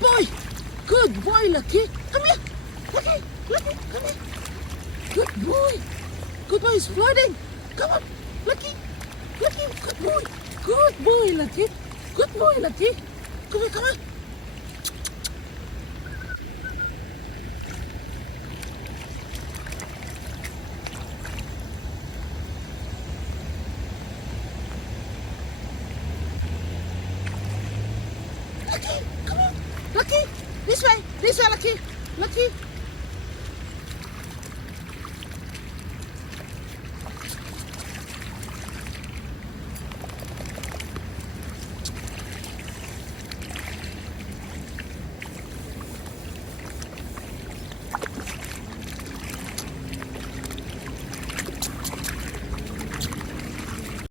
boy. Good boy, Lucky. Come here. Lucky, Lucky, come here. Good boy. Good boy, it's flooding. Come on, Lucky. Lucky, good boy. Good boy, Lucky. Good boy, Lucky. Come here, come on. Lucky, come on. Lucky, this way, Lucky. Lucky.